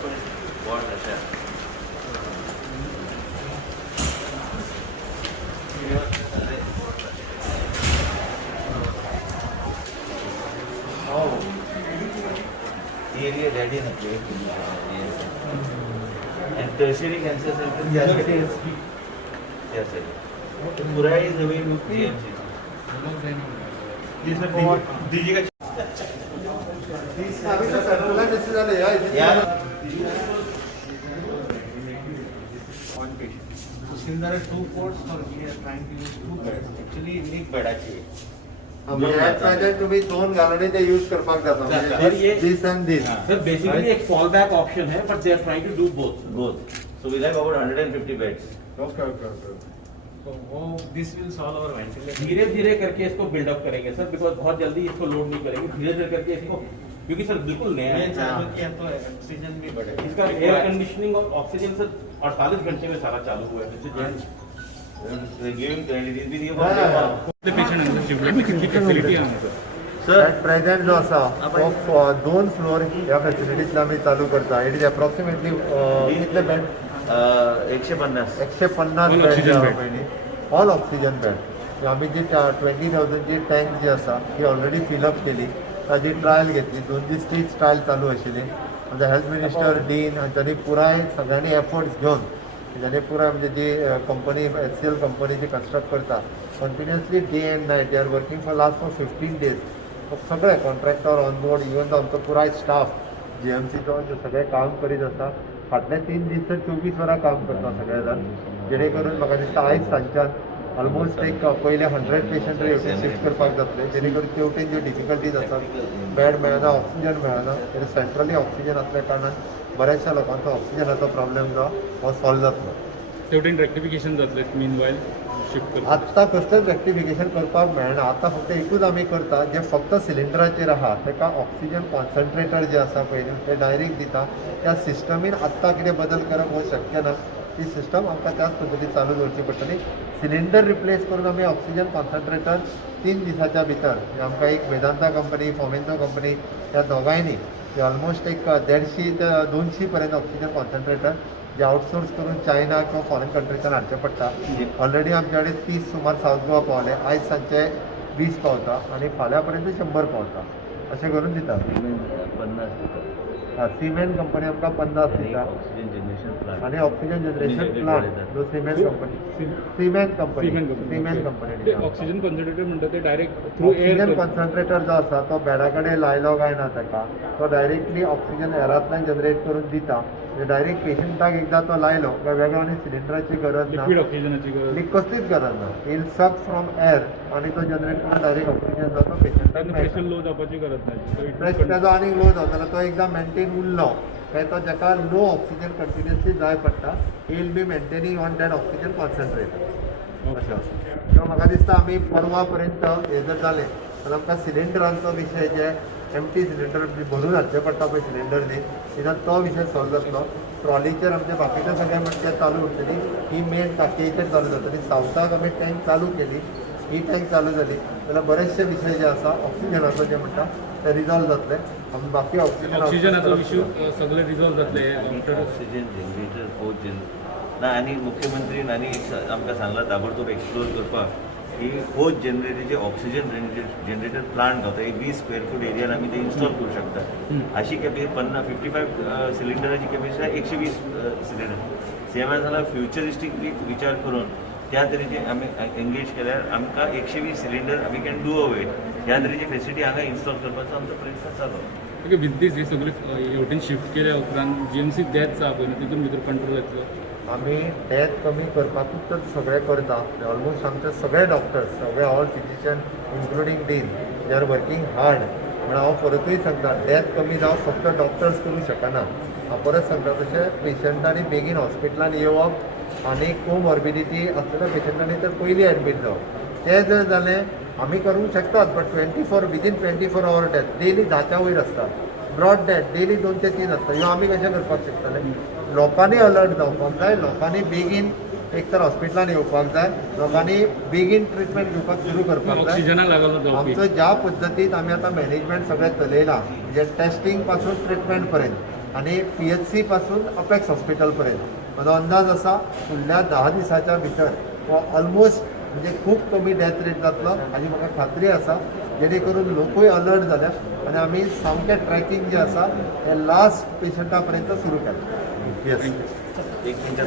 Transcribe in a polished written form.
Ward अशा area ready नसले आणि टर्शरी कॅन्सर सेंटर यासाठी पुराई जमीन GMC Since there are 2 ports, for we are trying to use 2 beds. Actually, एक बेडाची तुम्ही दोन गालडे ते यूज करपाक जाता this and this sir basically एक फॉल बैक ऑप्शन है but they are trying to do both. So we have about 150 beds. Okay वो this will solve our ventilation. धीरे धीरे करके इसको बिल्डअप करेंगे सर बिकॉज बहुत जल्दी इसको लोड नहीं करेंगे धीरे धीरे करके इसको क्योंकि सर बिल्कुल नया ये है चालू किया तो ऑक्सीजन भी बढ़ेगा. इसका एयर कंडीशनिंग और ऑक्सीजन सर 48 घंटे में सारा चालू हुआ है जैसे Giving credit is being The patient in the shift किती फॅसिलिटी आहे Sir, प्रेझेंट जो असा तो 2 फ्लोर या फॅसिलिटीतला आम्ही चालू करता. इट इज अप्रॉक्सिमेटली कितले bed 150. 150 All bed oxygen bed. All oxygen bed. आम्ही जी 20,000 ची टँक जी आसा ती ऑलरेडी फिलअप केली. ताजी ट्रायल घेतली 2 दीस तीच ट्रायल चालू आशिल्ली. आमचे हेल्थ मिनिस्टर डीन हांच्यानी पुराय सगळ्यांनी एफर्ट्स घेवन त्याने पुरा म्हणजे जी कंपनी HCL कंपनी जी कन्स्ट्रक्ट करता continuously day and night they are working for last for 15 days. सगळे कॉन्ट्रॅक्टर ऑन बोर्ड इवन आमचो पुराय स्टाफ GMCचो जे सगळे काम करीत आसा. फाटले 3 दीस तर 24 वरां काम करता सगळे जाण. जेणे करून म्हाका दिसता आयज सांच्यान ऑलमोस्ट एक पयले 100 पेशंट हेवटेन शिफ्ट करपाक जातले. जेणे करून तेवटेन ज्यो डिफिकल्टीज आसात बेड मेळना ऑक्सिजन मेळना तेणे सेंट्रली ऑक्सिजन आसल्या कारणान बऱ्याचशा लोकांचो ऑक्सिजनाचो प्रॉब्लेम जो हो सॉल्व जातलो. शेवटी रेक्टिफिकेशन जातले मीनवाईल शिफ्ट करता. आत्ता कसलेंच रेक्टिफिकेशन करपाक मेळना. आतां फक्त एकूच आमी करता जे फक्त सिलिंडराचेर आहा ताका ऑक्सिजन कॉन्सन्ट्रेटर जे आसा पळय ते डायरेक्ट दिता. त्या सिस्टमीन आत्तां कितें बदल करप हो शक्य ना. ती सिस्टम आमकां त्याच पद्दतीन चालू दवरची पडटली. सिलिंडर रिप्लेस करून आमी ऑक्सिजन कॉन्सन्ट्रेटर 3 दिसाच्या भितर आमकां एक वेदांता कंपनी फॉमेन्सो कंपनी ह्या दोगांयनी ऑलमोस्ट एक 150 ते 200 पर्यंत ऑक्सिजन कॉन्सन्ट्रेटर जे आउटसोर्स करून चायना किंवा फॉरेन कंट्रीच्यान हाडचे पडटा. ऑलरेडी आमचे कडेन 30 सुमार सावथ गोवा पावले. आयज सांजचे 20 पावता आनी फाल्यां पर्यंत 100 पावता. अशें करून दिता. 50 सिमेंट कंपनी आमकां 50 दिता ऑक्सिजन जनरेशन प्लांट आणि ऑक्सिजन जनरेशन प्लांट जो सिमेंट कंपनी सिमेंट कंपनी ते ऑक्सिजन कॉन्सन्ट्रेटर म्हणतात ते direct through oxygen air concentrator जो आसा तो बेडा कडेन लायलो काय ना ताका तो डायरेक्टली ऑक्सिजन एरांतल्यान जनरेट करून दिता. डायरेक्ट पेशंटाक एकदां तो लायलो काय वेगळो आनी सिलिंडराची गरज ना. लिक्विड ऑक्सिजनाची गरज आनी कसलीच गरज ना. इल सक फ्रॉम एअर आणि तो जनरेट करून डायरेक्ट ऑक्सिजन जातो पेशंटाक प्रेशर लो जावपाची गरज नाही. प्रेशर त्याचो आनीक लो जातलो तो एकदां मेंटेन उरलो काय तो जाका लो ऑक्सिजन कंटिन्युअसली जाय पडटा will be maintaining on that oxygen concentrator अशें आसा. सो म्हाका दिसता आमी परवा पर्यंत हे जर जालें जाल्यार आमकां सिलिंडरांचो विशय जे एमटी सिलिंडर भरून हाडचे पडटा पळय सिलिंडर न्ही निदान तो विशय सॉल्व जातलो. ट्रॉलीचेर आमचे बाकीचे सगळे म्हणजे चालू उरतली. ही मेन टाकयेचेर चालू जातली. सावथाक आमी टँक चालू केली ही टँक चालू जाली जाल्यार बरेचशे विशय जे आसा ऑक्सिजनाचो जे म्हणटा ते रिजॉल्व जातले. आमी बाकी ऑक्सिजनाचो इश्यू सगळे रिझॉल्व जातले. ऑक्सिजन जनरेटर फोर्थ ना आनी मुख्यमंत्रीन आनी आमकां सांगला ताबडतोब एक्सप्लोर करपाक ही फोर्थ जनरेटरचे ऑक्सिजन जनरेटर प्लांट गावता. एक 20 स्क्वेअर फूट एरियान आमी ते इन्स्टॉल करू शकता. अशी कॅपेसिटी 55 सिलिंडराची कॅपेसिटी आहे 120 सिलिंडर. सेवा जाल्यार फ्युचरिस्टीक विचार करून त्या तरेचे आमी एंगेज केल्यार आमकां 120 सिलिंडर आमी कॅन डू अवे ह्या तरेची फेसिलिटी हांगा इन्स्टॉल करपाचो आमचो प्रयत्न चालू. ओके विथ दीस हे सगळे हेवटेन शिफ्ट केल्या उपरांत GMC डेथ आहा पळय तितून भितर कंट्रोल जातलो. आमी डेथ कमी करपाकूच तर सगळें करता. ऑलमोस्ट आमचे सगळे डॉक्टर्स सगळे all physician including dean they are working hard. म्हणून हांव परतूय सांगता डेथ कमी जावप फक्त डॉक्टर्स करूं शकना. हांव परत सांगता तशें पेशंटांनी बेगीन हॉस्पिटलान येवप आनी कोमॉर्बिडिटी आसलेल्या पेशंटांनी तर पयलीं एडमीट जावप. तें जर जालें आमी करूंक शकतात but 24 within 24 hour death daily 10च्या वयर आसता. ब्रॉड डेथ डेली 2 ते 3 आसता. ह्यो आमी कशें करपाक शकतले. लोकांनी अलर्ट जावपाक जाय. लोकांनी बेगीन एक तर हॉस्पिटलान येवपाक जाय. लोकांनी बेगीन ट्रिटमेंट घेवपाक सुरू करपाक जाय. ऑक्सिजनाक लागलो आमचो ज्या पद्दतीन आमी आतां मॅनेजमेंट सगळें चलयलां म्हणजे टेस्टिंग पासून ट्रिटमेंट पर्यंत आणि PHC पासून अपेक्स हॉस्पिटलपर्यंत माझो अंदाज असा फुडल्या 10 दिसाच्या भितर हो ऑलमोस्ट म्हणजे खूप कमी डेथ रेट जातलो हाची म्हाका खात्री आसा जेणे करून लोकूय अलर्ट जाल्या आणि आमी सामकें ट्रॅकिंग जे आसा हे लास्ट पेशंटा पर्यंत सुरू केलें. येस. एक मिनिटात